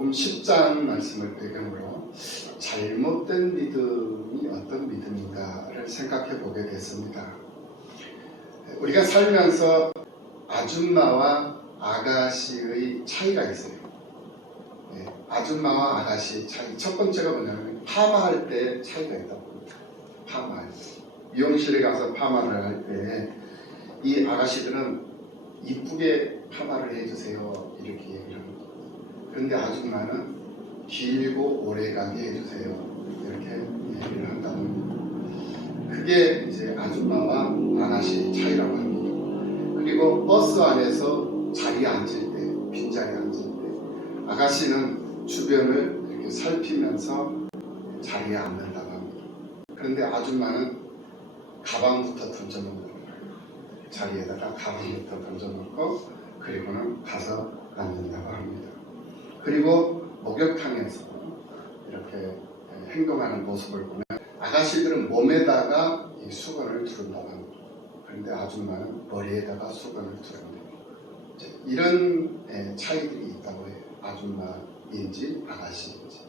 마가복음 10장 말씀을 배경으로 잘못된 믿음이 어떤 믿음인가를 생각해 보게 됐습니다. 우리가 살면서 아줌마와 아가씨의 차이가 있어요. 아줌마와 아가씨 차이. 첫 번째가 뭐냐면 파마할 때 차이가 있다고 합니다. 파마할 때. 미용실에 가서 파마를 할 때 이 아가씨들은 이쁘게 파마를 해주세요 이렇게 얘기를 합니다. 그런데 아줌마는 길고 오래가게 해주세요 이렇게 얘기를 한다고 합니다. 그게 이제 아줌마와 아가씨 차이라고 합니다. 그리고 버스 안에서 자리에 앉을 때, 빈자리에 앉을 때 아가씨는 주변을 이렇게 살피면서 자리에 앉는다고 합니다. 그런데 아줌마는 가방부터 던져놓는 거예요. 자리에다가 가방부터 던져놓고 그리고는 가서 앉는다고 합니다. 그리고 목욕탕에서 이렇게 행동하는 모습을 보면 아가씨들은 몸에다가 이 수건을 두른다고 합니다. 그런데 아줌마는 머리에다가 수건을 두른다. 이런 차이들이 있다고 해요. 아줌마인지 아가씨인지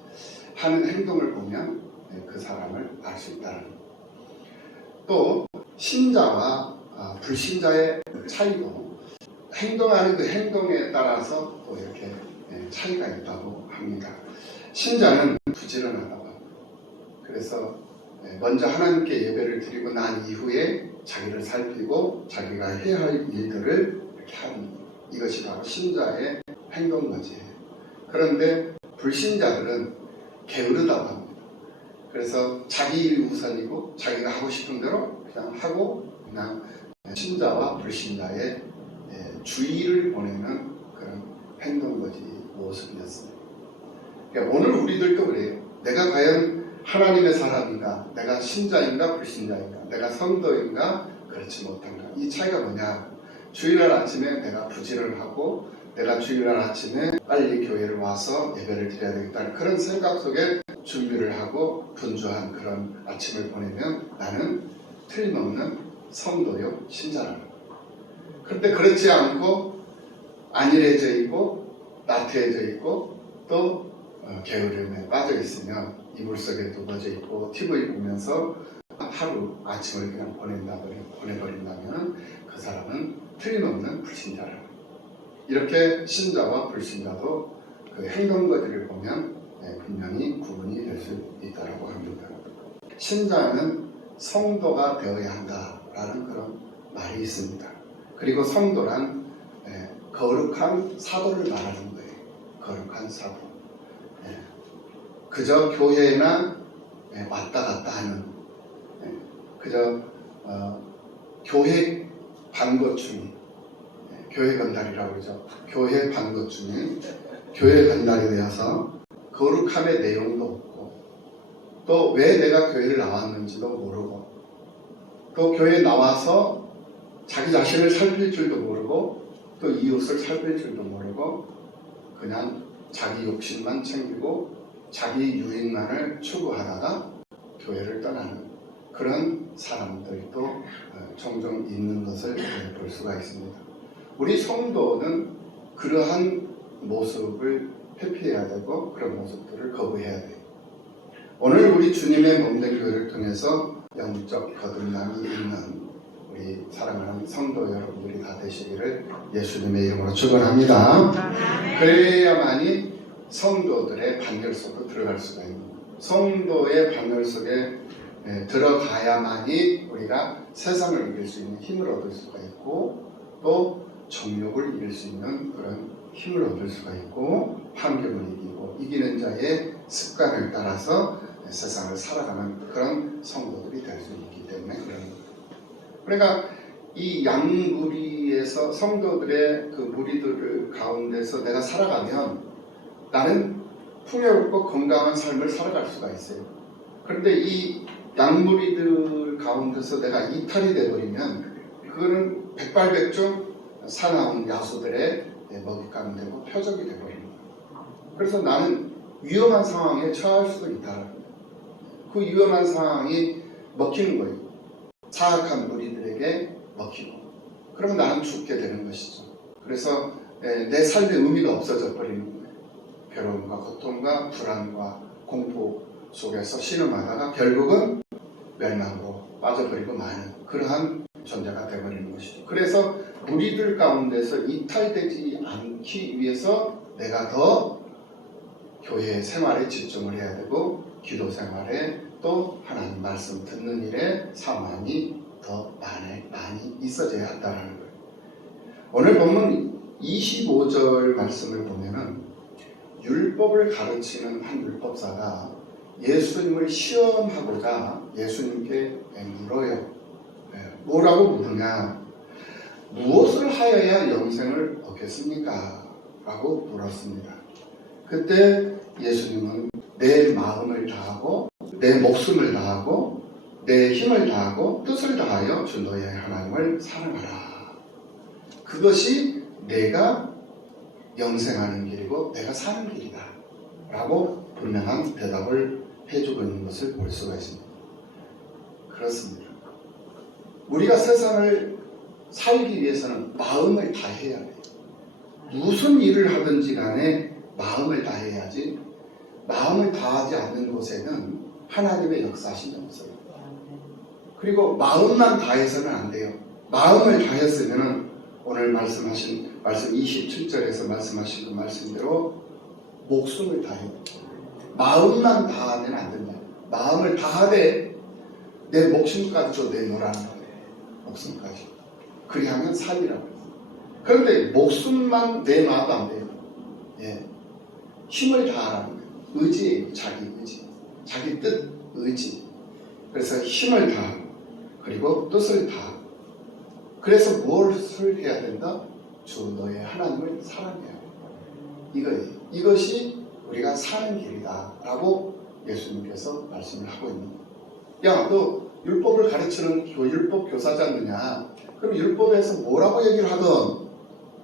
하는 행동을 보면 그 사람을 알 수 있다는. 또 신자와 불신자의 차이도 행동하는 그 행동에 따라서 또 이렇게 차이가 있다고 합니다. 신자는 부지런하다고 합니다. 그래서 먼저 하나님께 예배를 드리고 난 이후에 자기를 살피고 자기가 해야 할 일들을 이렇게 하는 이것이 바로 신자의 행동거지예요. 그런데 불신자들은 게으르다고 합니다. 그래서 자기 일 우선이고 자기가 하고 싶은 대로 그냥 하고 그냥 신자와 불신자의 주의를 보내는 그런 행동거지 모습이었습니다. 그러니까 오늘 우리들도 그래요. 내가 과연 하나님의 사람인가? 내가 신자인가 불신자인가? 내가 성도인가? 그렇지 못한가? 이 차이가 뭐냐? 주일날 아침에 내가 부지런하고 내가 주일날 아침에 빨리 교회를 와서 예배를 드려야 되겠다는 그런 생각 속에 준비를 하고 분주한 그런 아침을 보내면 나는 틀림없는 성도요 신자라는 거예요. 그런데 그렇지 않고 안일해져 있고 나태해져 있고 또 게으름에 빠져 있으면 이불 속에 누워져 있고 TV 보면서 하루 아침을 그냥 보내버린다면 그 사람은 틀림없는 불신자라는 거예요. 이렇게 신자와 불신자도 그 행동거지를 보면 분명히 구분이 될 수 있다고 합니다. 신자는 성도가 되어야 한다라는 그런 말이 있습니다. 그리고 성도란 거룩한 사도를 말하는 거예요. 거룩한 사도. 그저 교회나 왔다 갔다 하는 그저 교회 반거충이 교회 건달이라고 그러죠. 교회 반거충이 교회 건달이 되어서 거룩함의 내용도 없고 또 왜 내가 교회를 나왔는지도 모르고 또 교회에 나와서 자기 자신을 살필 줄도 모르고 또 이웃을 살필 줄도 모르고 그냥 자기 욕심만 챙기고 자기 유익만을 추구하다가 교회를 떠나는 그런 사람들도 종종 있는 것을 볼 수가 있습니다. 우리 성도는 그러한 모습을 회피해야 되고 그런 모습들을 거부해야 돼요. 오늘 우리 주님의 몸된 교회를 통해서 영적 거듭남이 있는 우리 사랑하는 성도 여러분들이 다 되시기를 예수님의 이름으로 축원합니다. 그래야만이 성도들의 반열 속으로 들어갈 수가 있는 거예요. 성도의 반열 속에 들어가야만이 우리가 세상을 이길 수 있는 힘을 얻을 수가 있고 또 정욕을 이길 수 있는 그런 힘을 얻을 수가 있고 환경을 이기고 이기는 자의 습관을 따라서 세상을 살아가는 그런 성도들이 될 수 있기 때문에 그런 거예요. 그러니까 이 양무리에서 성도들의 그 무리들 가운데서 내가 살아가면 나는 풍요롭고 건강한 삶을 살아갈 수가 있어요. 그런데 이 양무리들 가운데서 내가 이탈이 되어버리면 그거는 백발백중 사나운 야수들의 먹잇감이 되고 표적이 되어버립니다. 그래서 나는 위험한 상황에 처할 수도 있다. 그 위험한 상황이 먹히는 거예요. 사악한 무리들에게 먹히고 그러면 나는 죽게 되는 것이죠. 그래서 내 삶의 의미가 없어져 버리는 거예요. 괴로움과 고통과 불안과 공포 속에서 신음하다가 결국은 멸망으로 빠져버리고 마는 그러한 존재가 되어버리는 것이죠. 그래서 무리들 가운데서 이탈되지 않기 위해서 내가 더 교회 생활에 집중을 해야 되고 기도 생활에 또 하나님 말씀 듣는 일에 사만이 더 많이 있어져야 한다는 거예요. 오늘 본문 25절 말씀을 보면은 율법을 가르치는 한 율법사가 예수님을 시험하고자 예수님께 물어요. 뭐라고 묻느냐? 무엇을 하여야 영생을 얻겠습니까? 라고 물었습니다. 그때 예수님은 내 마음을 다하고 내 목숨을 다하고 내 힘을 다하고 뜻을 다하여 주 너의 하나님을 사랑하라. 그것이 내가 영생하는 길이고 내가 사는 길이다 라고 분명한 대답을 해주고 있는 것을 볼 수가 있습니다. 그렇습니다. 우리가 세상을 살기 위해서는 마음을 다해야 돼요. 무슨 일을 하든지 간에 마음을 다해야지, 마음을 다하지 않는 곳에는 하나님의 역사심이 없어요. 그리고 마음만 다해서는 안 돼요. 마음을 다했으면 오늘 말씀하신 말씀 27절에서 말씀하신 그 말씀대로 목숨을 다해요. 마음만 다하면 안 된다. 마음을 다하되 내 목숨까지도 내놓으라는 거예요. 목숨까지. 그리하면 살리라고 해요. 그런데 목숨만 내놔도 안 돼요. 예. 힘을 다하라는 거예요. 의지, 자기 의지, 자기 뜻, 의지. 그래서 힘을 다하고 그리고 뜻을 다하고. 그래서 무엇을 해야 된다? 주 너의 하나님을 사랑해야 된다. 이거예요. 이것이 우리가 사는 길이다 라고 예수님께서 말씀을 하고 있는 거예요. 야, 너 율법을 가르치는 율법 교사지 않느냐? 그럼 율법에서 뭐라고 얘기를 하든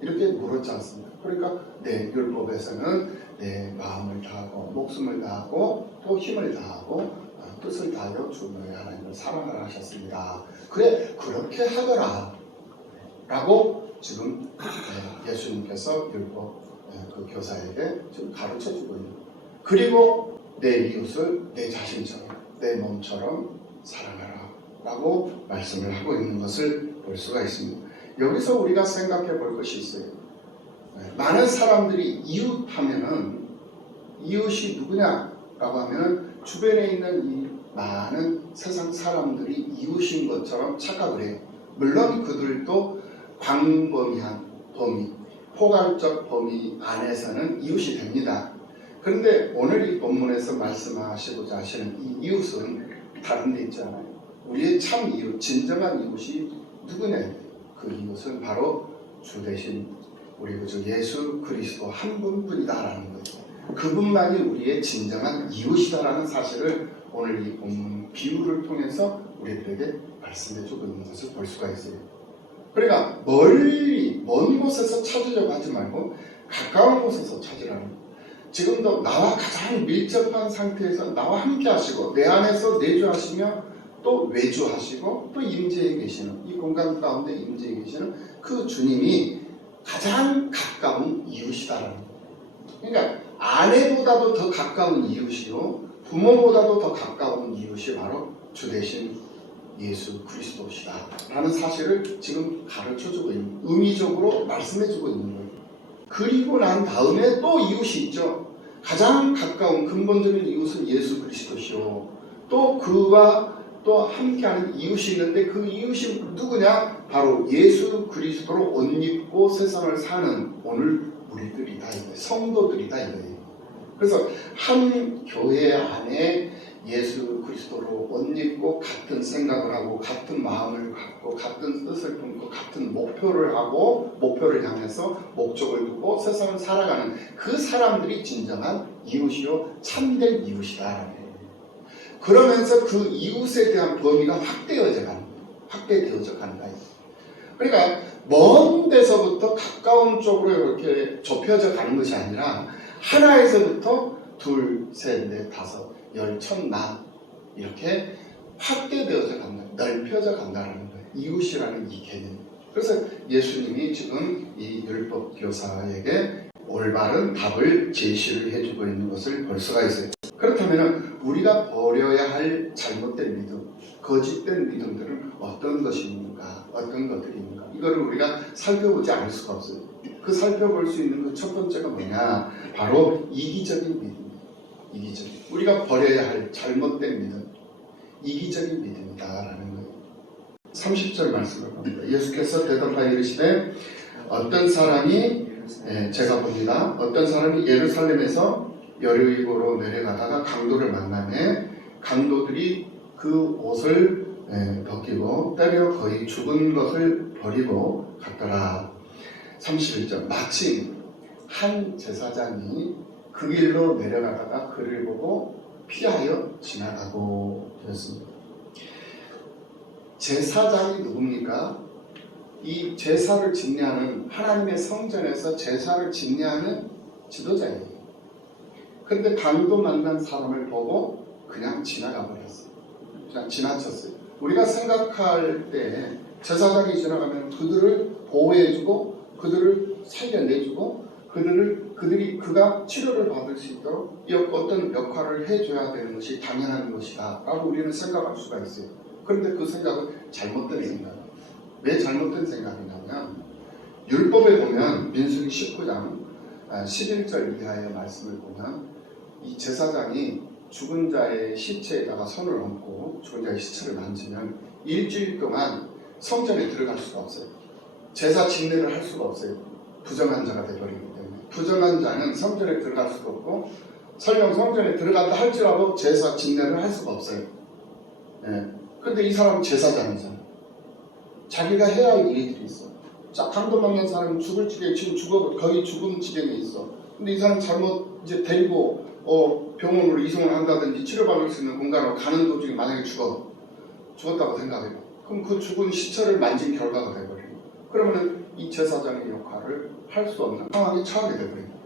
이렇게 물었지 않습니까? 그러니까 내 율법에서는 내 마음을 다하고 목숨을 다하고 또 힘을 다하고 뜻을 다하여 주 너의 하나님을 사랑하라 하셨습니다. 그래, 그렇게 하더라 라고 지금 예수님께서 율법 그 교사에게 지금 가르쳐주고 있는 거예요. 그리고 내 이웃을 내 자신처럼 내 몸처럼 사랑하라 라고 말씀을 하고 있는 것을 볼 수가 있습니다. 여기서 우리가 생각해 볼 것이 있어요. 많은 사람들이 이웃 하면은 이웃이 누구냐라고 하면은 주변에 있는 이 많은 세상 사람들이 이웃인 것처럼 착각을 해요. 물론 그들도 광범위한 범위, 포괄적 범위 안에서는 이웃이 됩니다. 그런데 오늘 이 본문에서 말씀하시고자 하시는 이 이웃은 다른 데 있잖아요. 우리의 참 이웃, 진정한 이웃이 누구냐? 그 이웃은 바로 주 대신 우리 구주 예수 그리스도 한 분뿐이다라는 거죠. 그분만이 우리의 진정한 이웃이다라는 사실을 오늘 이 본문 비유를 통해서 우리들에게 말씀해주고 있는 것을 볼 수가 있어요. 그러니까 멀리 먼 곳에서 찾으려고 하지 말고 가까운 곳에서 찾으라는 거예요. 지금도 나와 가장 밀접한 상태에서 나와 함께 하시고 내 안에서 내주하시며 또 외주하시고 또 임재해 계시는 이 공간 가운데 임재해 계시는 그 주님이 가장 가까운 이웃이다라는 거예요. 그러니까 아내보다도 더 가까운 이웃이요 부모보다도 더 가까운 이웃이 바로 주 대신 예수 그리스도시다 라는 사실을 지금 가르쳐주고 있는, 의미적으로 말씀해주고 있는 거예요. 그리고 난 다음에 또 이웃이 있죠. 가장 가까운 근본적인 이웃은 예수 그리스도시요 또 그와 또 함께하는 이웃이 있는데 그 이웃이 누구냐? 바로 예수 그리스도로 옷 입고 세상을 사는 오늘 우리들이다, 성도들이다 이거예요. 그래서 한 교회 안에 예수 그리스도로 옷 입고 같은 생각을 하고 같은 마음을 갖고 같은 뜻을 품고 같은 목표를 하고 목표를 향해서 목적을 두고 세상을 살아가는 그 사람들이 진정한 이웃이요 참된 이웃이다. 그러면서 그 이웃에 대한 범위가 확대되어져 간다. 그러니까 먼 데서부터 가까운 쪽으로 이렇게 좁혀져 가는 것이 아니라 하나에서부터 둘, 셋, 넷, 다섯, 열, 천, 만 이렇게 확대되어져 간다. 넓혀져 간다는 거예요. 이웃이라는 이 개념. 그래서 예수님이 지금 이 율법 교사에게 올바른 답을 제시를 해주고 있는 것을 볼 수가 있어요. 그렇다면 우리가 버려야 할 잘못된 믿음, 거짓된 믿음들은 어떤 것인가, 어떤 것들인가, 이거를 우리가 살펴보지 않을 수가 없어요. 그 살펴볼 수 있는 그 첫 번째가 뭐냐, 바로 이기적인 믿음이에요. 이기적인, 우리가 버려야 할 잘못된 믿음, 이기적인 믿음이다라는 거예요. 30절 말씀을 봅니다. 예수께서 대답하여 이르시되 어떤 사람이, 제가 봅니다. 어떤 사람이 예루살렘에서 여리고로 내려가다가 강도를 만나매 강도들이 그 옷을 벗기고 때려 거의 죽은 것을 버리고 갔더라. 31절, 마침 한 제사장이 그 길로 내려가다가 그를 보고 피하여 지나가고 되었습니다. 제사장이 누굽니까? 이 제사를 집례하는, 하나님의 성전에서 제사를 집례하는 지도자예요. 그런데 강도 만난 사람을 보고 그냥 지나가 버렸어요. 그냥 지나쳤어요. 우리가 생각할 때 제사장이 지나가면 그들을 보호해주고 그들을 살려내주고 그가 치료를 받을 수 있도록 어떤 역할을 해줘야 되는 것이 당연한 것이다 라고 우리는 생각할 수가 있어요. 그런데 그 생각은 잘못된 생각이에요. 왜 잘못된 생각이냐면 율법에 보면 민수기 19장 11절 이하의 말씀을 보면 이 제사장이 죽은 자의 시체에다가 손을 얹고 죽은 자의 시체를 만지면 일주일 동안 성전에 들어갈 수가 없어요. 제사 집례를 할 수가 없어요. 부정한 자가 되어버리기 때문에. 부정한 자는 성전에 들어갈 수가 없고 설령 성전에 들어간다 할지라도 제사 집례를 할 수가 없어요. 그런데 이 사람은 제사장이잖아요. 자기가 해야 할 일들이 있어. 자, 강도 만난 사람은 죽을 지경에, 지금 거의 죽은 지경에 있어. 근데 이 사람 잘못 이제 데리고 병원으로 이송을 한다든지 치료받을 수 있는 공간으로 가는 도중에 만약에 죽었다고 생각해요. 그럼 그 죽은 시체를 만진 결과가 되어버려요. 그러면 이 제사장의 역할을 할 수 없는 상황에 처하게 되어버립니다.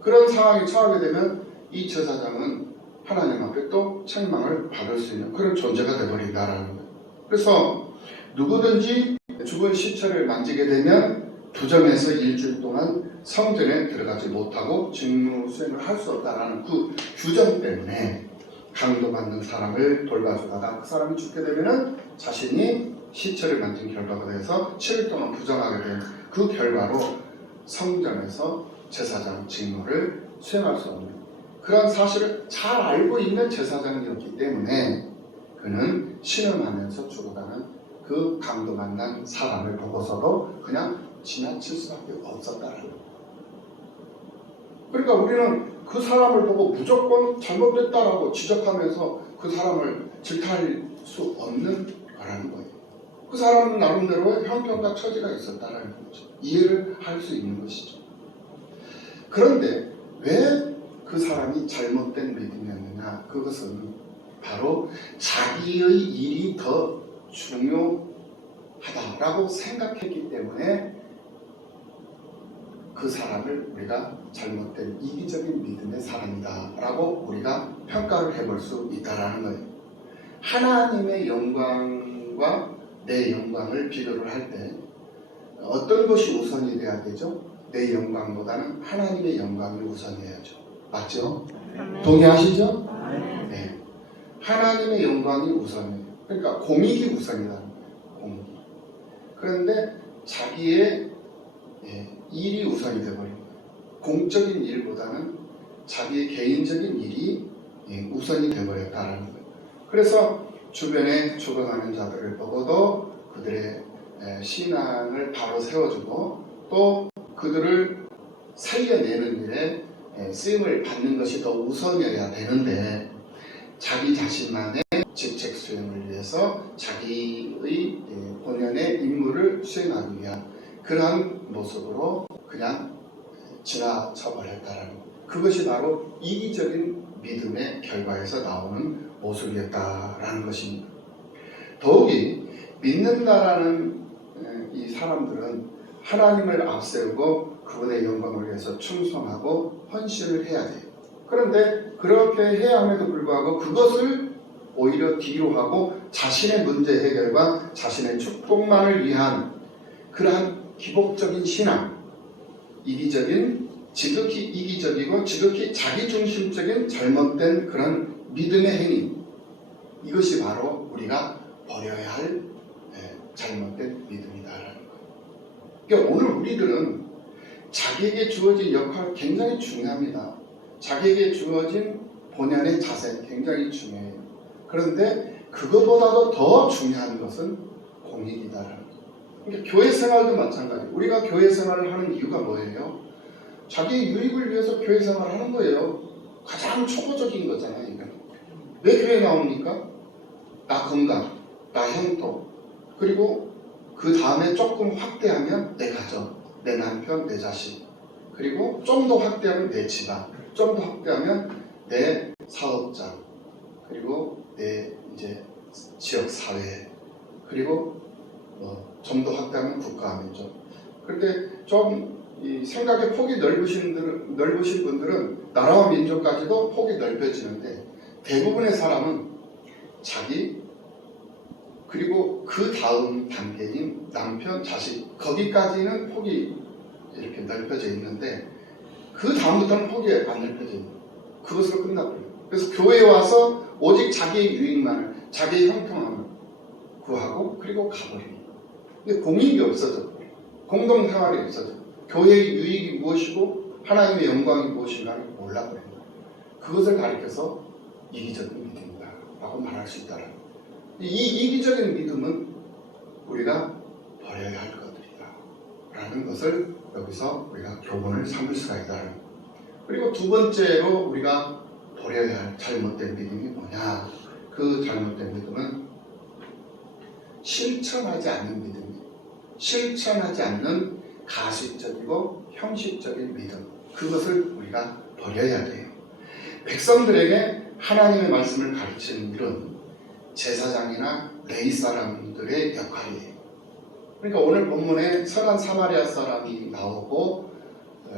그런 상황에 처하게 되면 이 제사장은 하나님 앞에 또 책망을 받을 수 있는 그런 존재가 되어버린다라는 거예요. 그래서 누구든지 죽은 시체를 만지게 되면 부정해서 일주일 동안 성전에 들어가지 못하고 직무 수행을 할 수 없다라는 그 규정 때문에 강도받는 사람을 돌봐주다가 그 사람이 죽게 되면 자신이 시체를 만진 결과가 돼서 7일 동안 부정하게 된 그 결과로 성전에서 제사장 직무를 수행할 수 없는 그런 사실을 잘 알고 있는 제사장이었기 때문에 그는 신음하면서 죽어가는 그 강도 만난 사람을 보고서도 그냥 지나칠 수밖에 없었다는 거예요. 그러니까 우리는 그 사람을 보고 무조건 잘못됐다라고 지적하면서 그 사람을 질타할 수 없는 거라는 거예요. 그 사람은 나름대로의 형편과 처지가 있었다는 거죠. 이해를 할 수 있는 것이죠. 그런데 왜 그 사람이 잘못된 믿음이었느냐? 그것은 바로 자기의 일이 더 중요하다라고 생각했기 때문에 그 사람을 우리가 잘못된 이기적인 믿음의 사람이다라고 우리가 평가를 해볼 수 있다라는 거예요. 하나님의 영광과 내 영광을 비교를 할 때 어떤 것이 우선이 돼야 되죠? 내 영광보다는 하나님의 영광이 우선이어야죠. 맞죠? 동의하시죠? 네. 하나님의 영광이 우선이에요. 그러니까 공익이 우선이라는 거예요. 공익. 그런데 자기의 일이 우선이 되어버린 거예요. 공적인 일보다는 자기의 개인적인 일이 우선이 되어버렸다는 거예요. 그래서 주변에 죽어가는 자들을 보고도 그들의 신앙을 바로 세워주고 또 그들을 살려내는 일에 쓰임을 받는 것이 더 우선이어야 되는데 자기 자신만의 직책 수행을 위해서 자기의 본연의 임무를 수행하기 위한 그러한 모습으로 그냥 지나쳐 버렸다라는 것. 그것이 바로 이기적인 믿음의 결과에서 나오는 모습이었다라는 것입니다. 더욱이 믿는다라는 이 사람들은 하나님을 앞세우고 그분의 영광을 위해서 충성하고 헌신을 해야 돼요. 그런데 그렇게 해야 함에도 불구하고 그것을 오히려 뒤로 하고 자신의 문제 해결과 자신의 축복만을 위한 그러한 기복적인 신앙, 이기적인 지극히 이기적이고 지극히 자기중심적인 잘못된 그런 믿음의 행위, 이것이 바로 우리가 버려야 할 잘못된 믿음이다라는 거예요. 그러니까 오늘 우리들은 자기에게 주어진 역할 굉장히 중요합니다. 자기에게 주어진 본연의 자세 굉장히 중요해요. 그런데 그것보다도 더 중요한 것은 공익이다라는 거예요. 그러니까 교회 생활도 마찬가지예요. 우리가 교회 생활을 하는 이유가 뭐예요? 자기의 유익을 위해서 교회 생활을 하는 거예요. 가장 초보적인 거잖아요. 이건. 왜 교회 나옵니까? 나 건강, 나 형통, 그리고 그 다음에 조금 확대하면 내 가정, 내 남편, 내 자식, 그리고 좀 더 확대하면 내 집안, 좀 더 확대하면 내 사업장, 그리고 내 이제 지역 사회, 그리고 좀 더 확대하면 국가안위죠. 그런데 좀 이 생각의 폭이 넓으신 분들은 나라와 민족까지도 폭이 넓어지는데, 대부분의 사람은 자기, 그리고 그 다음 단계인 남편, 자식, 거기까지는 폭이 이렇게 넓혀져 있는데 그 다음부터는 폭이 안 넓혀져 있는 거예요. 그것으로 끝나버려요. 그래서 교회에 와서 오직 자기의 유익만을, 자기의 형통함을 구하고 그리고 가버립니다. 근데 공익이 없어져 버려요. 공동생활이 없어져. 교회의 유익이 무엇이고 하나님의 영광이 무엇인가를 몰라버려요. 그것을 가리켜서 이기적인 믿음이다 라고 말할 수 있다는 거예요. 이 이기적인 믿음은 우리가 버려야 할 것들이다 라는 것을 여기서 우리가 교훈을 삼을 수가 있다는 거예요. 그리고 두 번째로 우리가 버려야 할 잘못된 믿음이 뭐냐? 그 잘못된 믿음은 실천하지 않는 믿음이에요. 실천하지 않는 가식적이고 형식적인 믿음, 그것을 우리가 버려야 돼요. 백성들에게 하나님의 말씀을 가르치는 일은 제사장이나 레위 사람들의 역할이에요. 그러니까 오늘 본문에 선한 사마리아 사람이 나오고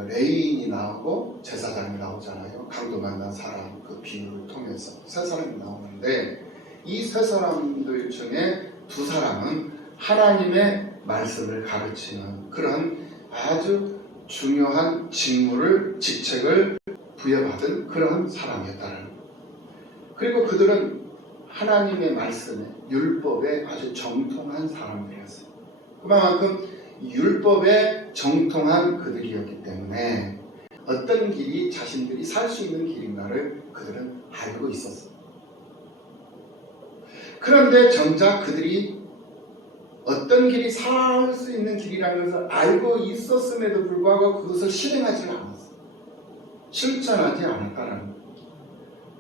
레위인이 나오고 제사장이 나오잖아요. 강도 만난 사람, 그 비유를 통해서 세 사람이 나오는데, 이 세 사람들 중에 두 사람은 하나님의 말씀을 가르치는 그런 아주 중요한 직책을 부여받은 그런 사람이었다는 거예요. 그리고 그들은 하나님의 말씀에, 율법에 아주 정통한 사람들이었어요. 그만큼 율법에 정통한 그들이었기 때문에 어떤 길이 자신들이 살 수 있는 길인가를 그들은 알고 있었어요. 그런데 정작 그들이 어떤 길이 살 수 있는 길이라는 것을 알고 있었음에도 불구하고 그것을 실행하지 않았어요. 실천하지 않았다는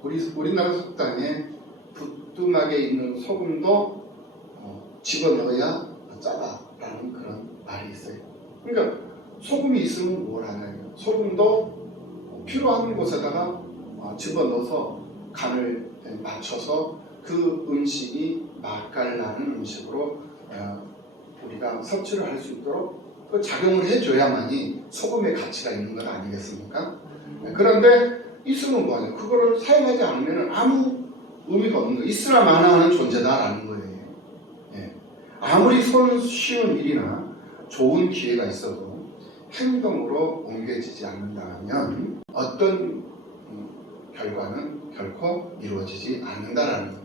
거예요. 우리나라 속담에 부뚜막에 있는 소금도 집어넣어야 짜다라는 그런 말이 있어요. 그러니까 소금이 있으면 뭘 하냐면, 소금도 필요한 곳에다가 집어넣어서 간을 맞춰서 그 음식이 맛깔나는 음식으로 우리가 섭취를 할 수 있도록 그 작용을 해줘야만이 소금의 가치가 있는 건 아니겠습니까? 그런데 있으면 뭐하냐? 그거를 사용하지 않으면 아무 의미가 없는 거예요. 있으나 마나 하는 존재다라는 거예요. 아무리 쉬운 일이나 좋은 기회가 있어도 행동으로 옮겨지지 않는다면 어떤 결과는 결코 이루어지지 않는다라는 거예요.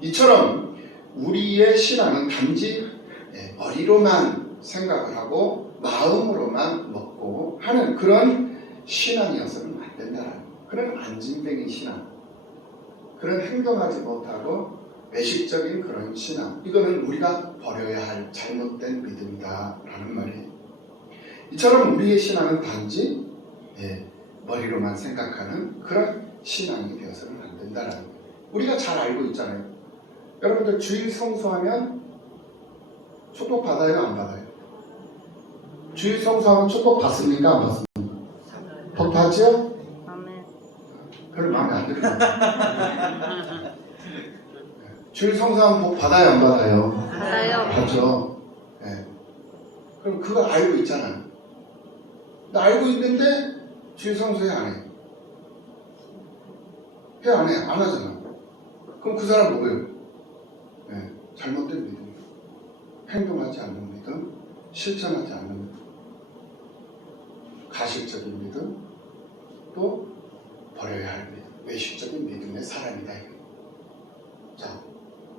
이처럼 우리의 신앙은 단지 머리로만 생각을 하고 마음으로만 먹고 하는 그런 신앙이어서는 안 된다라는 거예요. 그런 안진뱅이 신앙, 그런 행동하지 못하고 외식적인 그런 신앙, 이거는 우리가 버려야 할 잘못된 믿음이다 라는 말이에요. 이처럼 우리의 신앙은 단지 머리로만 생각하는 그런 신앙이 되어서는 안 된다라는 거예요. 우리가 잘 알고 있잖아요. 여러분들 주일 성수하면 축복 받아요, 안 받아요? 주일 성수하면 축복 받습니까, 안 받습니까? 복 받죠? 별로 마음에 안 들어요. 주일 성수하면 복 받아요, 안 받아요? 받아요. 받죠. 그럼 그걸 알고 있잖아요. 나 알고 있는데 주일 성수 해, 안 해? 해, 안 해? 안 하잖아. 그럼 그 사람 뭐예요? 잘못된 믿음, 행동하지 않는 믿음, 실천하지 않는 믿음. 가식적인 믿음, 또 버려야 할 믿음, 외식적인 믿음의 사람이다. 자,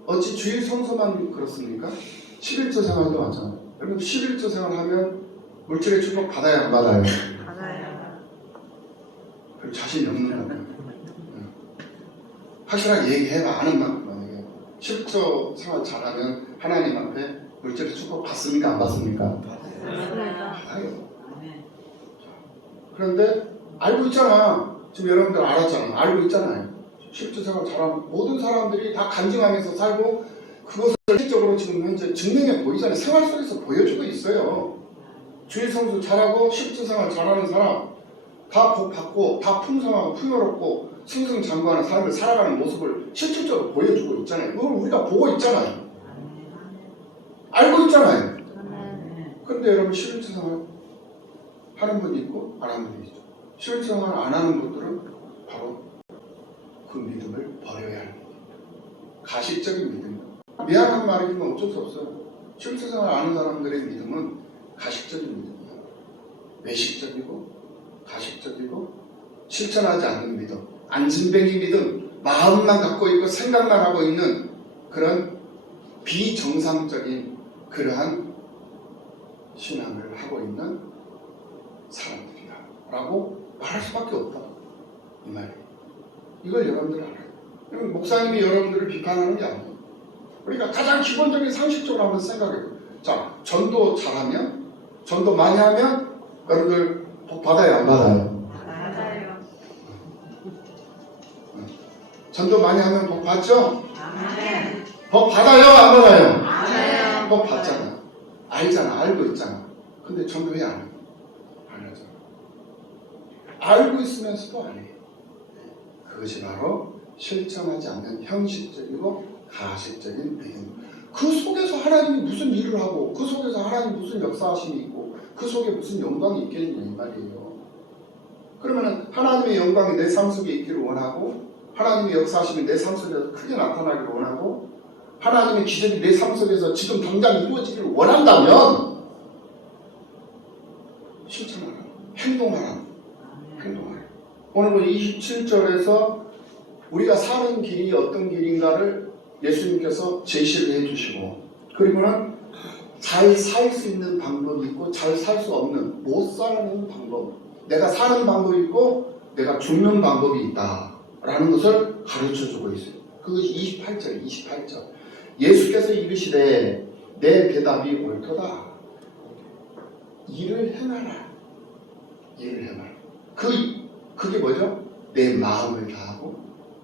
어찌 주일 성소만 그렇습니까? 11조 생활도 맞잖아요. 여러분 11조 생활하면 물질의 축복 받아야 안 받아요? 받아요. 그리고 자신이 없는 거예요. 확실하게 얘기해봐. 아는 만큼만 얘기해봐. 11조 생활 잘하면 하나님 앞에 물질의 축복 받습니까? 안 받습니까? 받아요. 그런데 알고 있잖아. 지금 여러분들 알았잖아. 알고 있잖아요. 11조 생활 잘하면 모든 사람들이 다 간증하면서 살고 그것을 실질적으로 지금 현재 증명해 보이잖아요. 생활 속에서 보여주고 있어요. 주일 성수 잘하고 11조 생활 잘하는 사람 다 복 받고 다 풍성하고 풍요롭고 승승장구하는 삶을 살아가는 모습을 실질적으로 보여주고 있잖아요. 그걸 우리가 보고 있잖아요. 알고 있잖아요. 그런데 여러분 11조 생활 하는 분이 있고 안 하는 분이 있죠. 11조 생활 안 하는 분들은 바로 그 믿음을 버려야 하는 믿음입니다. 가식적인 믿음입니다. 미안한 말이지만 어쩔 수 없어요. 11조 생활 아는 사람들의 믿음은 가식적인 믿음이에요. 외식적이고 가식적이고 실천하지 않는 믿음, 안진뱅이 믿음, 마음만 갖고 있고 생각만 하고 있는 그런 비정상적인 그러한 신앙을 하고 있는 사람들이다 라고 말할 수밖에 없다 이 말이에요. 이걸 여러분들 알아요. 목사님이 여러분들을 비판하는 게 아니에요. 우리가 가장 기본적인 상식적으로 한번 생각해요. 자, 전도 잘하면, 전도 많이 하면 여러분들 복 받아요, 안 받아요? 받아요. 전도 많이 하면 복 받죠? 아멘. 복 받아요, 안 받아요? 아멘. 복 받잖아. 알잖아, 알고 있잖아. 근데 전도 왜 안 해요? 안 하잖아. 알고 있으면서도 안 해요. 그것이 바로 실천하지 않는 형식적이고 가식적인 믿음. 그 속에서 하나님이 무슨 일을 하고 그 속에서 하나님이 무슨 역사하심이 있고 그 속에 무슨 영광이 있겠느냐 이 말이에요. 그러면 하나님의 영광이 내 삶 속에 있기를 원하고 하나님의 역사하심이 내 삶 속에서 크게 나타나기를 원하고 하나님의 기적이 내 삶 속에서 지금 당장 이루어지기를 원한다면 실천하라. 행동하라. 오늘 27절에서 우리가 사는 길이 어떤 길인가를 예수님께서 제시를 해주시고 그리고는 잘 살 수 있는 방법이 있고 잘 살 수 없는 못 사는 방법, 내가 사는 방법이 있고 내가 죽는 방법이 있다라는 것을 가르쳐주고 있어요. 그것이 28절 예수께서 이르시되 내 대답이 옳도다. 일을 행하라. 그게 뭐죠? 내 마음을 다하고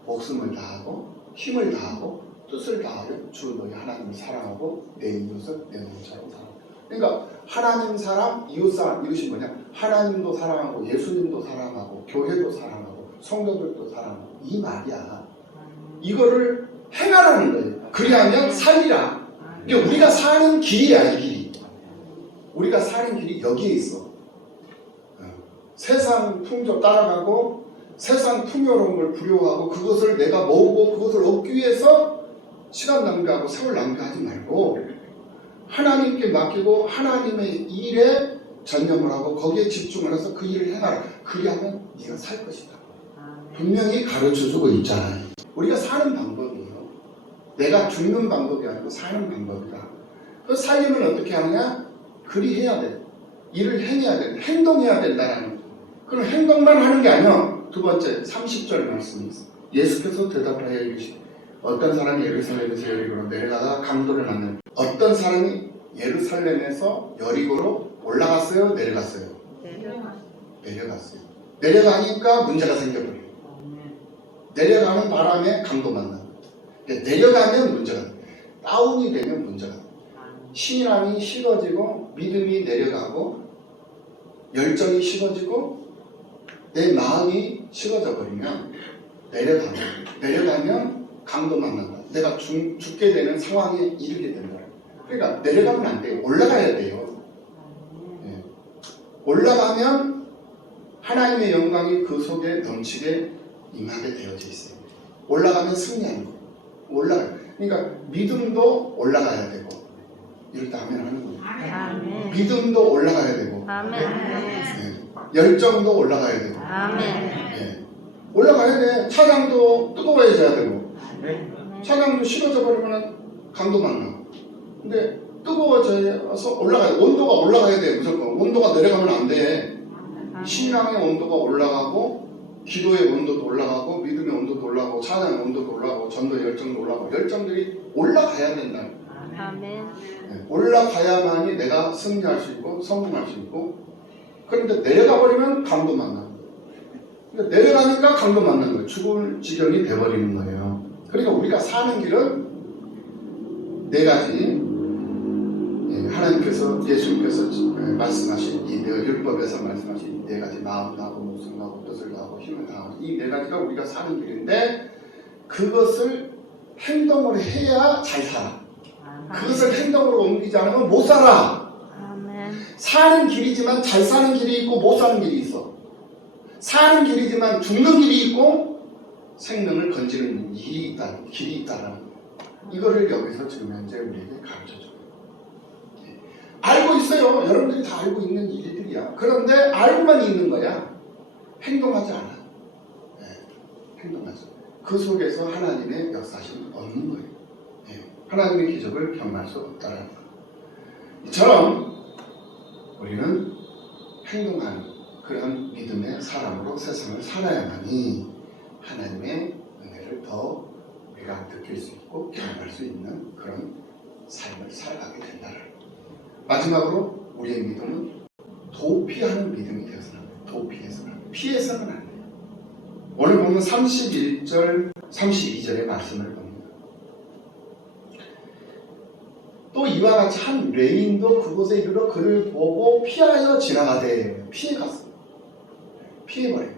목숨을 다하고 힘을 다하고 뜻을 다하여 주 너희 하나님을 사랑하고 내 이웃을 내 몸처럼 사랑하고. 그러니까 하나님 사랑, 이웃 사랑 이것이 뭐냐? 하나님도 사랑하고 예수님도 사랑하고 교회도 사랑하고 성도들도 사랑하고 이 말이야. 이거를 행하라는 거예요. 그리하면 살리라. 그러니까 우리가 사는 길이야. 이 길이. 우리가 사는 길이 여기에 있어. 세상 풍조 따라가고 세상 풍요로운 걸 부려워하고 그것을 내가 모으고 그것을 얻기 위해서 시간 낭비하고 세월 낭비하지 말고 하나님께 맡기고 하나님의 일에 전념을 하고 거기에 집중을 해서 그 일을 해놔라. 그리하면 네가 살 것이다. 분명히 가르쳐주고 있잖아요. 우리가 사는 방법이에요. 내가 죽는 방법이 아니고 사는 방법이다. 그 살림을 어떻게 하느냐? 그리해야 돼. 일을 행해야 돼. 행동해야 된다는. 그럼 행동만 하는 게 아니야. 두 번째 30절 말씀이 있어요. 예수께서 대답하여 이르시되 어떤 사람이 예루살렘에서 여리고로 내려가다가 강도를 만나요. 어떤 사람이 예루살렘에서 여리고로 올라갔어요? 내려갔어요? 내려갔어요. 내려가니까 문제가 생겨버려요. 내려가는 바람에 강도 만나요. 내려가면 문제가 돼요. 다운이 되면 문제가 돼요. 신앙이 식어지고 믿음이 내려가고 열정이 식어지고 내 마음이 식어져 버리면 내려가면 강도 만난다. 내가 죽게 되는 상황에 이르게 된다. 그러니까 내려가면 안 돼요. 올라가야 돼요. 네. 올라가면 하나님의 영광이 그 속에 넘치게 임하게 되어져 있어요. 올라가면 승리하는 거예요. 올라가요. 그러니까 믿음도 올라가야 되고 이럴 때 아멘 하는 거예요. 믿음도 올라가야 되고 아멘. 네. 열정도 올라가야 되고, 아멘. 예. 올라가야 돼. 찬양도 뜨거워져야 되고, 찬양도 식어져 버리면 강도 만나. 근데 뜨거워져서 올라가야 돼. 온도가 올라가야 돼. 무조건 온도가 내려가면 안 돼. 신앙의 온도가 올라가고, 기도의 온도도 올라가고, 믿음의 온도도 올라가고, 찬양의 온도도 올라가고, 전도의 열정도 올라가고, 열정들이 올라가야 된다. 아멘. 네, 올라가야만이 내가 승리할 수 있고 성공할 수 있고. 그런데 내려가 버리면 강도 만나. 근데 내려가니까 강도 만나는 거예요. 죽을 지경이 돼버리는 거예요. 그러니까 우리가 사는 길은 네 가지. 하나님께서 예수님께서 말씀하신 이 율법에서 말씀하신 네 가지 마음 나고 목숨 나고 뜻을 나고 힘을 다하고 이 네 가지가 우리가 사는 길인데 그것을 행동으로 해야 잘 살아. 그것을 행동으로 옮기지 않으면 못 살아. 아멘. 사는 길이지만 잘 사는 길이 있고 못 사는 길이 있어. 사는 길이지만 죽는 길이 있고 생명을 건지는 길이 있다라는 거예요. 이거를 여기서 지금 현재 우리에게 가르쳐줘요. 알고 있어요. 여러분들이 다 알고 있는 일들이야. 그런데 알고만 있는 거야. 행동하지 않아. 행동하지. 그 속에서 하나님의 역사심을 얻는 거예요. 하나님의 기적을 경험할 수 없다는 것. 이처럼 우리는 행동하는 그런 믿음의 사람으로 세상을 살아야만이 하나님의 은혜를 더 우리가 느낄 수 있고 경험할 수 있는 그런 삶을 살아가게 된다는 것. 마지막으로 우리의 믿음은 도피하는 믿음이 되어서는 안 돼요. 도피해서는 안 돼요. 피해서는 안 돼요. 오늘 보면 31절, 32절의 말씀을 봅니다. 또 이와 같이 한 레인도 그곳에 이르러 그를 보고 피하여 지나가되 피해갔어. 피해버려요.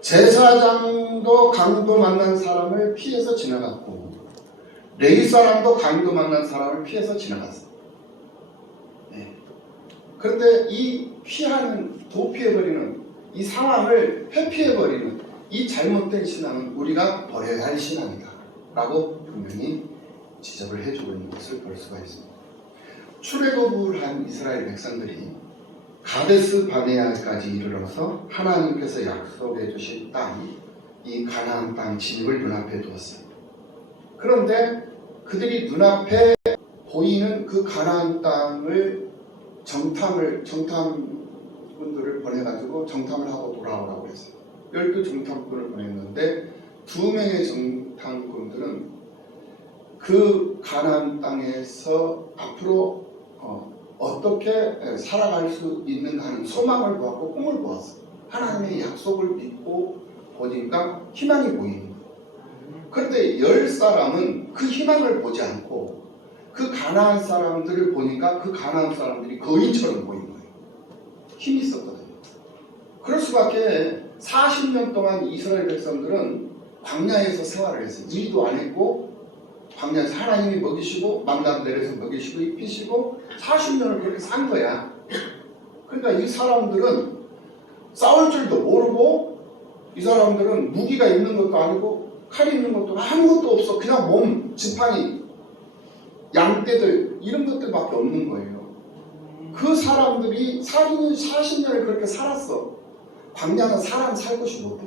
제사장도 강도 만난 사람을 피해서 지나갔고 레위 사람도 강도 만난 사람을 피해서 지나갔어. 그런데 이 피하는, 도피해버리는 이 상황을 회피해버리는 이 잘못된 신앙은 우리가 버려야 할 신앙이다 라고 분명히 지적을 해주고 있는 것을 볼 수가 있습니다. 출애굽을 한 이스라엘 백성들이 가데스 바네아까지 이르러서 하나님께서 약속해 주신 땅, 이 가나안 땅 진입을 눈앞에 두었어요. 그런데 그들이 눈앞에 보이는 그 가나안 땅을 정탐꾼들을 보내가지고 정탐을 하고 돌아오라고 했어요. 12정탐꾼을 보냈는데 2명의 정탐꾼들은 그 가나안 땅에서 앞으로 어떻게 살아갈 수 있는가 하는 소망을 보았고 꿈을 보았어요. 하나님의 약속을 믿고 보니까 희망이 보이는 거예요. 그런데 10사람은 그 희망을 보지 않고 그 가나안 사람들을 보니까 그 가나안 사람들이 거인처럼 보이는 거예요. 힘이 있었거든요. 그럴 수밖에 40년 동안 이스라엘 백성들은 광야에서 생활을 했어요. 일도 안 했고 광야에서 하나님이 먹이시고 만나 내려서 먹이시고 입히시고 40년을 그렇게 산 거야. 그러니까 이 사람들은 싸울 줄도 모르고 이 사람들은 무기가 있는 것도 아니고 칼이 있는 것도 아무것도 없어. 그냥 몸, 지팡이, 양떼들 이런 것들밖에 없는 거예요. 그 사람들이 40년을 그렇게 살았어. 광야는 사람 살 곳이 못해.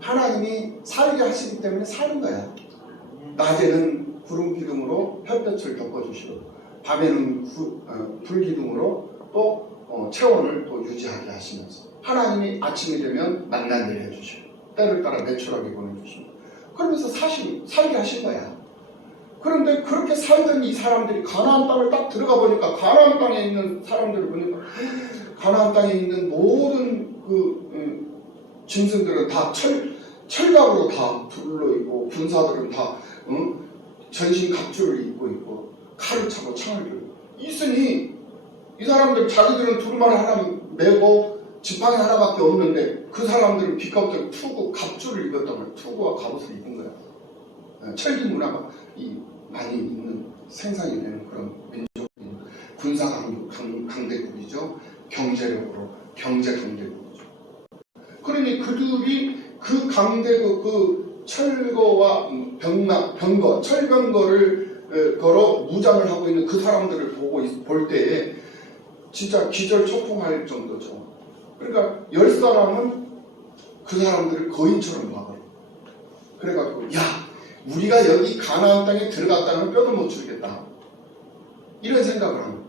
하나님이 살게 하시기 때문에 사는 거야. 낮에는 구름 기둥으로 햇볕을 덮어주시고 밤에는 불 기둥으로 또 체온을 또 유지하게 하시면서 하나님이 아침이 되면 만나 내려주시고 때를 따라 매출하게 보내주시고 그러면서 살게 하신 거야. 그런데 그렇게 살던 이 사람들이 가나안 땅을 딱 들어가 보니까 가나안 땅에 있는 사람들을 보니까 가나안 땅에 있는 모든 그 짐승들은 다 철갑으로 다 둘러있고 군사들은 다 전신 갑주를 입고 있고 칼을 차고 창을 들고 있으니 이 사람들 자기들은 두루마리 하나 메고 지팡이 하나밖에 없는데 그 사람들은 비겁들 투구 갑주를 입었단 말이야. 투구와 갑옷을 입은 거야. 철기 문화가 많이 있는 생산이 되는 그런 민족입니다. 군사 강대국이죠. 경제력으로 경제 강대국이죠. 그러니 그들이 그 강대국 그 철거와 병거, 철병거를 걸어 무장을 하고 있는 그 사람들을 볼 때에 진짜 기절초풍할 정도죠. 그러니까 10사람은 그 사람들을 거인처럼 봐버려. 그래가지고 야 우리가 여기 가나안 땅에 들어갔다면 뼈도 못 추리겠다 이런 생각을 하는 거예요.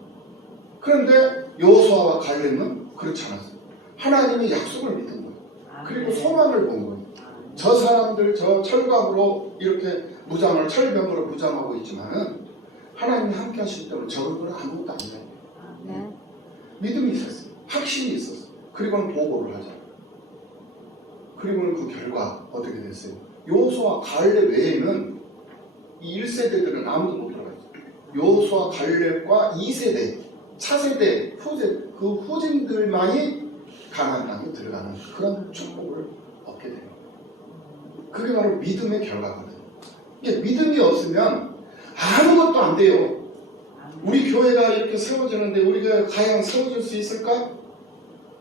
그런데 여호수아와 갈렙은 그렇지 않았어요. 하나님의 약속을 믿은 거예요. 그리고 소망을 본 거예요. 저 사람들 저 철갑으로 이렇게 무장을 철병으로 무장하고 있지만은 하나님이 함께 하시기 때문에 저들은 아무것도 아니에요. 네. 믿음이 있었어요. 확신이 있었어요. 그리고는 보고를 하죠. 그리고는 그 결과 어떻게 됐어요? 여호수아 갈렙 외에는 이 1세대들은 아무도 못 들어갔어요. 여호수아 갈렙과 2세대 차세대 그 후진들만이 가나안 땅에 들어가는 그런 축복을 얻게 돼요. 그게 바로 믿음의 결과거든요. 이게 믿음이 없으면 아무것도 안 돼요. 우리 교회가 이렇게 세워지는데 우리가 과연 세워질 수 있을까?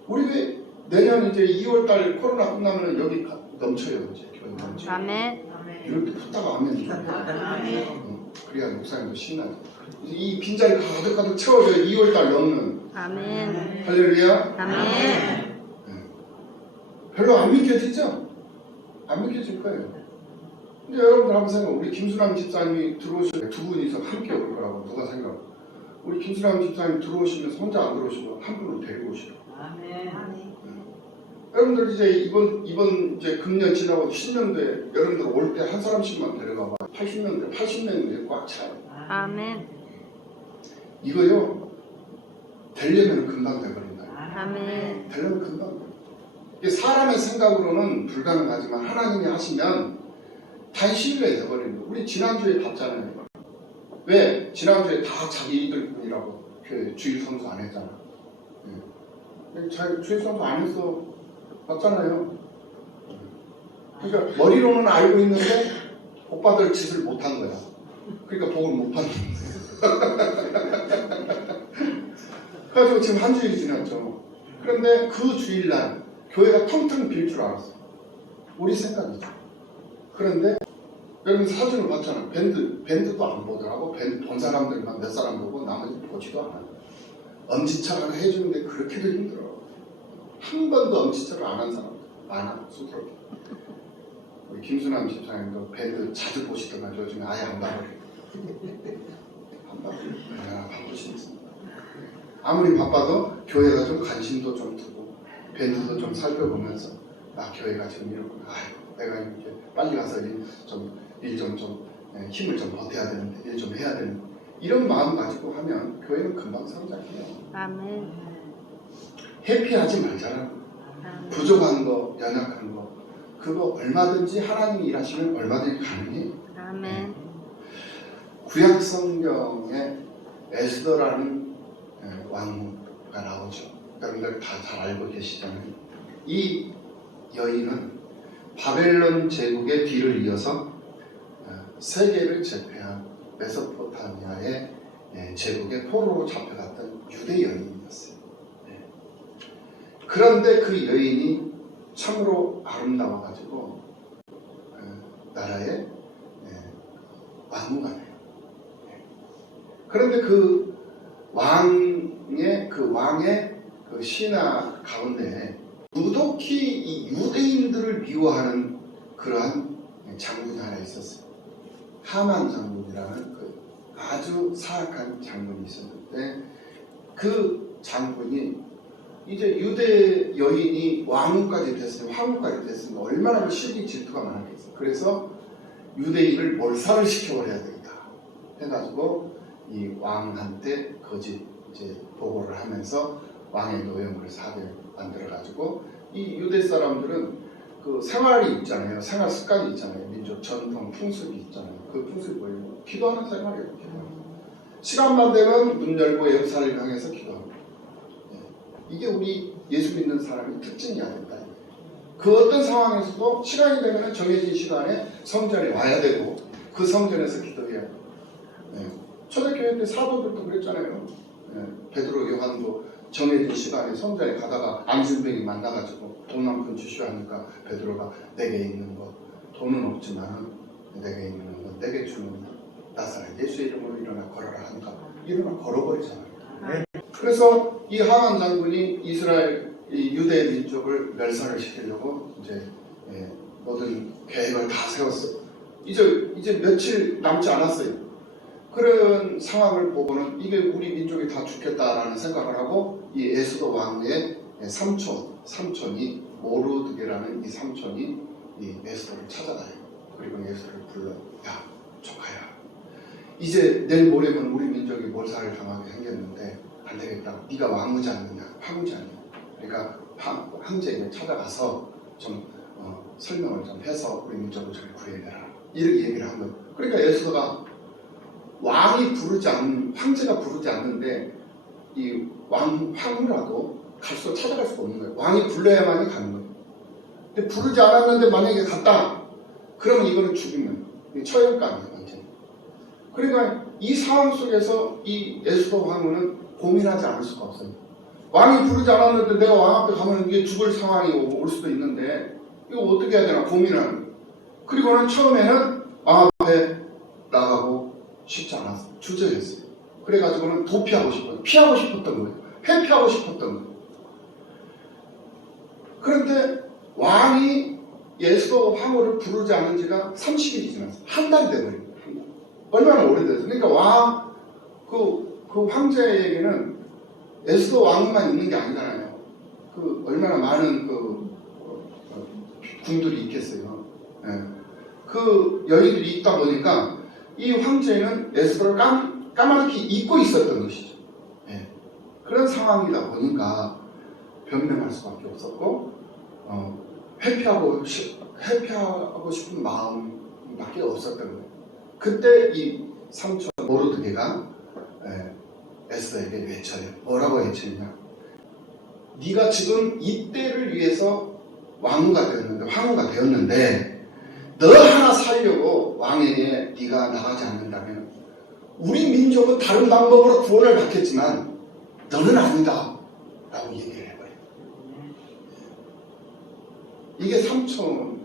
우리 왜 내년 이제 2월달 코로나 끝나면 여기 넘쳐요. 이제 교회 넘쳐요. 아멘. 이럴 때 푸다가 아멘. 그래야 목사님도 신나죠. 이 빈자리 가득가득 채워져요. 2월달 넘는. 아멘. 할렐루야. 아멘. 별로 안 믿겨지죠? 안 믿겨질 거예요. 근데 여러분들 한번 생각해. 우리 김수남 집사님이 들어오시면 두 분이서 함께 올 거라고 누가 생각해? 우리 김수남 집사님 들어오시면서 혼자 안 들어오시고 한 분을 데리고 오시고. 아멘. 여러분들 이제 이번 이제 금년 지나고 10년도에 여러분들 올 때 한 사람씩만 데려가 봐. 80년대 꽉 차요. 아멘. 이거요. 되려면 금방 돼버린다. 아멘. 되려면 금방 돼. 이게 사람의 생각으로는 불가능하지만 하나님이 하시면 단시일에 돼버리는 거예요. 우리 지난주에 봤잖아요. 왜? 지난주에 다 자기 이들뿐이라고 주일 성수 안 했잖아. 주일 성수 안 했어. 봤잖아요. 그러니까 머리로는 알고 있는데 복 받을 짓을 못한 거야. 그러니까 복을 못 받는 거야. 그래가지고 지금 한 주일이 지났죠. 그런데 그 주일날 교회가 텅텅 빌 줄 알았어. 우리 생각이죠. 그런데 여러분 사진을 봤잖아요. 밴드도 안 보더라고. 밴드 본 사람들만 몇 사람 보고 나머지 보지도 않아요. 엄지척 하나 해주는데 그렇게도 힘들어. 한 번도 엄지척을 안 한 사람 많아. 스스로. 우리 김수남 집사님도 밴드 자주 보시더만 요즘에 아예 안 봐버려요. 안 봐버려요. 그냥 바쁘시겠습니다. 아무리 바빠도 교회가 좀 관심도 좀 두고 밴드도 좀 살펴보면서 교회가 지금 이렇구나. 내가 이렇게 빨리 가서 일 좀 힘을 좀 보태야 되는데 일 좀 해야 되는데 이런 마음 가지고 하면 교회는 금방 성장해요. 아멘. 회피하지 말자라는 거예요. 부족한 거, 연약한 거 그거 얼마든지 하나님이 일하시면 얼마든지 가능해요. 아멘. 구약 성경에 에스더라는 왕후가 나오죠. 여러분들 다 잘 알고 계시잖아요. 이 여인은 바벨론 제국의 뒤를 이어서 세계를 제패한 메소포타미아의 제국의 포로로 잡혀갔던 유대 여인이었어요. 그런데 그 여인이 참으로 아름다워가지고 나라의 왕후가 돼요. 그런데 그 왕의 그 신하 가운데 유독히 이 유대인들을 미워하는 그러한 장군이 하나 있었어요. 하만 장군이라는 그 아주 사악한 장군이 있었는데 그 장군이 이제 유대 여인이 왕후까지 됐으면 황후까지 됐으면 얼마나 시기 질투가 많았겠어요. 그래서 유대인을 몰살을 시켜버려야 되겠다 해가지고 이 왕한테 거짓 이제 보고를 하면서 왕의 노역을 사게 만들어가지고 이 유대 사람들은 그 생활이 있잖아요. 생활 습관이 있잖아요. 민족 전통 풍습이 있잖아요. 그 풍습이 뭐예요? 기도하는 생활이에요. 시간만 되면 문 열고 예루살렘 향해서 기도합니다. 이게 우리 예수 믿는 사람의 특징이야 된다. 그 어떤 상황에서도 시간이 되면 정해진 시간에 성전에 와야 되고 그 성전에서 기도해야 돼요. 초대교회 때 사도들도 그랬잖아요. 베드로, 요한도 정해진 시간에 성전에 가다가 안순병이 만나가지고 돈만큼 주시오 하니까 베드로가 내게 있는 것 돈은 없지만 내게 있는 것 내게 주는 나사렛 예수 이름으로 일어나 걸어라 하니까 일어나 걸어버리잖아요. 그래서 이 하만 장군이 이스라엘 이 유대 민족을 멸살을 시키려고 이제 모든 계획을 다 세웠어요. 이제 며칠 남지 않았어요. 그런 상황을 보고는 이게 우리 민족이 다 죽겠다라는 생각을 하고 이 에스더 왕의 삼촌이 모르드게라는 이 삼촌이 이 에스더를 찾아가요. 그리고 에스더를 불러, 야 조카야, 이제 내일 모레면 우리 민족이 몰살을 당하게 생겼는데 안 되겠다. 네가 왕후지 않느냐, 황후지 않느냐. 그러니까 황제에게 찾아가서 좀 설명을 좀 해서 우리 민족을 좀 구해내라. 이렇게 얘기를 한 거예요. 그러니까 에스더가 황제가 부르지 않는데 이 황후라도 찾아갈 수가 없는 거예요. 왕이 불러야만이 가는 거예요. 근데 부르지 않았는데 만약에 갔다, 그러면 이거는 죽이면 처형감이에요, 완전히. 그러니까 이 상황 속에서 이 에스더 황후는 고민하지 않을 수가 없어요. 왕이 부르지 않았는데 내가 왕 앞에 가면 이게 죽을 상황이 올 수도 있는데 이거 어떻게 해야 되나 고민하는 거예요. 그리고는 처음에는 왕 앞에 나가고 쉽지 않았어요. 주저했어요. 그래가지고는 도피하고 싶어요. 피하고 싶었던 거예요. 회피하고 싶었던 거예요. 그런데 왕이 에스더 황후를 부르지 않은 지가 30일이 지났어요. 한 달이 돼버린 거예요. 한 달. 얼마나 오래됐어요. 그러니까 그 황제에게는 에스더 왕후만 있는 게 아니잖아요. 얼마나 많은 군들이 있겠어요. 그 여인들이 있다 보니까 이 황제는 에스더를 까마득히 잊고 있었던 것이죠. 그런 상황이다 보니까 변명할 수밖에 없었고 회피하고 싶은 마음밖에 없었던 거예요. 그때 이 삼촌 모르드게가 에스더에게 외쳐요. 뭐라고 외쳤냐? 네가 지금 이때를 위해서 황후가 되었는데 너 하나 살려고 왕에게 네가 나가지 않는다면 우리 민족은 다른 방법으로 구원을 받겠지만 너는 아니다 라고 얘기를 해버려요. 이게 삼촌의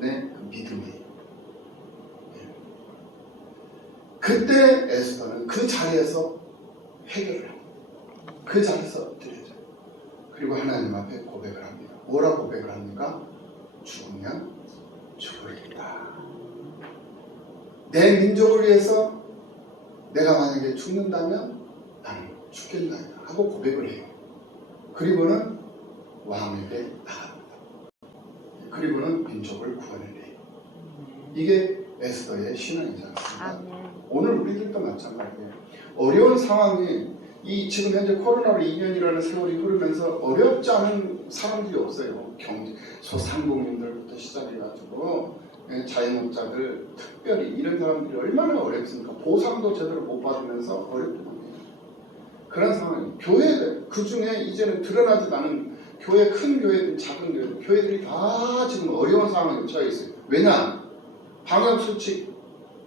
그 믿음이에요. 그때 에스더는 그 자리에서 해결을 합니다. 그 자리에서 드려져요. 그리고 하나님 앞에 고백을 합니다. 뭐라고 고백을 합니까? 죽으면 죽으리라. 내 민족을 위해서 내가 만약에 죽는다면 나는 죽겠나이다 하고 고백을 해요. 그리고는 왕에게 나갑니다. 그리고는 민족을 구원해내요. 이게 에스더의 신앙이지 않습니까? 오늘 우리들도 마찬가지예요. 어려운 상황이 지금 현재 코로나로 2년이라는 세월이 흐르면서 어렵지 않은 사람들이 없어요. 소상공인들부터 시작해가지고 자영업자들, 특별히 이런 사람들이 얼마나 어렵습니까? 보상도 제대로 못 받으면서 어렵거든요. 그런 상황이 교회들, 그 중에 이제는 드러나지 않은 교회, 큰 교회들, 작은 교회들이 다 지금 어려운 상황에 처해 있어요. 왜냐? 방역수칙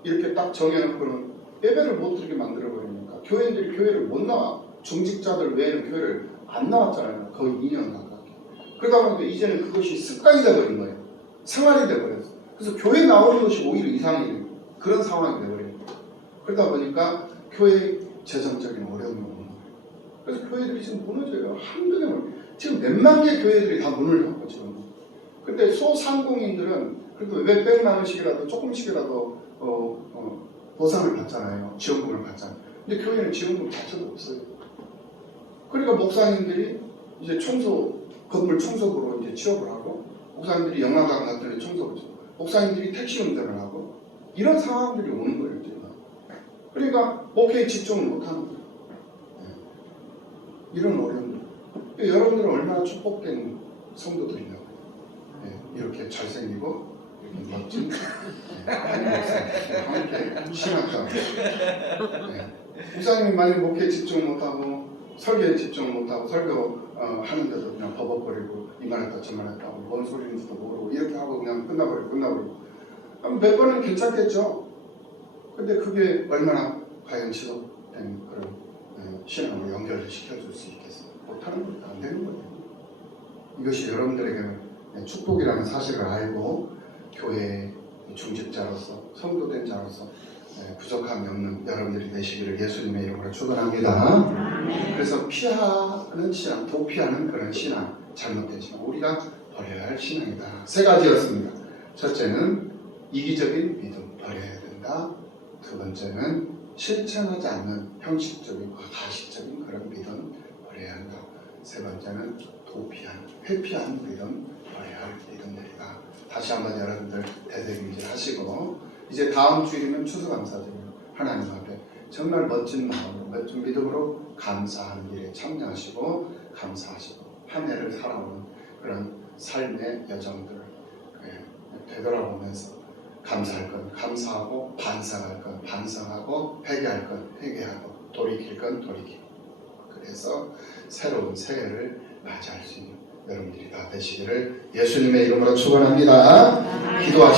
이렇게 딱 정해놓고는 예배를 못 드리게 만들어버리니까 교회들이 교회를 못 나와. 중직자들 외에는 교회를 안 나왔잖아요. 거의 2년 가까이. 그러다 보니까 이제는 그것이 습관이 돼버린 거예요. 생활이 돼버렸어요. 그래서 교회 나오는 것이 오히려 이상이 돼요. 그런 상황이 돼버린 거예요. 그러다 보니까 교회 재정적인 어려움이 오는 거예요. 그래서 교회들이 지금 무너져요. 한두 개만. 지금 몇만 개 교회들이 다 문을 닫고 지금. 근데 소상공인들은 그래도 몇백만 원씩이라도 조금씩이라도 보상을 받잖아요. 지원금을 받잖아요. 근데 교회는 지원금 자체가 없어요. 그러니까 목사님들이 이제 건물 청소부로 이제 취업을 하고, 목사님들이 영화관 같은 데 청소를 하고, 목사님들이 택시 운전을 하고, 이런 상황들이 오는 거예요, 지금. 그러니까 목회에 집중을 못 하는 거예요. 이런 어려움들. 여러분들은 얼마나 축복된 성도들이냐고. 이렇게 잘생기고, 이렇게 멋진 함께 신학자. 목사님이 만약 목회에 집중 못하고 설교에 집중 못하고 설교 하는데도 그냥 버벅거리고 이만했다 저만했다 뭔 소리인지도 모르고 이렇게 하고 그냥 끝나버리고 그럼 몇 번은 괜찮겠죠. 근데 그게 얼마나 과연 지속된 그런 신앙으로 연결을 시켜줄 수 있겠어요. 못하는 것도 안 되는 거예요. 이것이 여러분들에게는 축복이라는 사실을 알고 교회의 중직자로서 성도된 자로서 부족함이 없는 여러분들이 되시기를 예수님의 이름으로 축원합니다. 그래서 피하는 신앙, 도피하는 그런 신앙 잘못되지만 우리가 버려야 할 신앙이다. 세 가지였습니다. 첫째는 이기적인 믿음 버려야 된다. 두 번째는 실천하지 않는 형식적인 가식적인 그런 믿음 버려야 한다. 세 번째는 도피한, 회피한 믿음 버려야 할 믿음들이다. 다시 한번 여러분들 되새김질하시고 이제 다음 주일이면 추수감사절이에요. 하나님 앞에 정말 멋진 마음으로 멋진 믿음으로 감사하는 일에 참여하시고 감사하시고 한 해를 살아오는 그런 삶의 여정들을 되돌아보면서 감사할 건 감사하고 반성할 건 반성하고 회개할 건 회개하고 돌이킬 건 돌이키고 그래서 새로운 새해를 맞이할 수 있는 여러분들이 다 되시기를 예수님의 이름으로 축원합니다. 기도하시